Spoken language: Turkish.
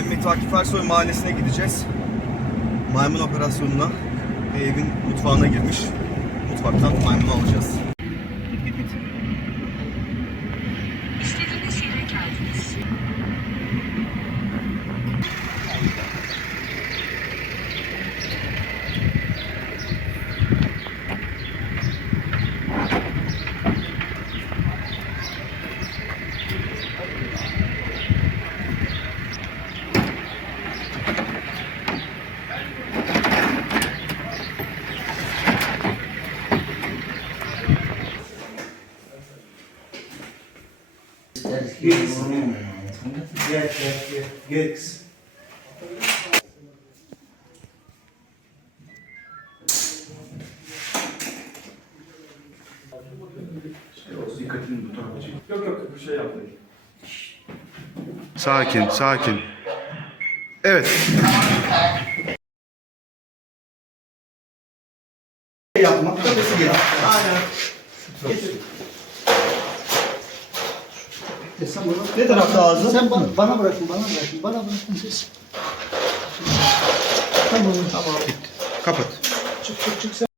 Mehmet Akif Ersoy mahallesine gideceğiz. Maymun operasyonuna evin mutfağına girmiş. Mutfaktan maymunu alacağız. Gel gel gel. Gel kızım. Yok yok bir şey yapmayın. Sakin, sakin. Evet. Yapmak da bir ya. Aynen. E sen bunu Ne tarafta ağzı? Sen bana, bana bırakın, bana bırakın, bana bırakın. Tamam, tamam. Kapat. Çık çık çık sen.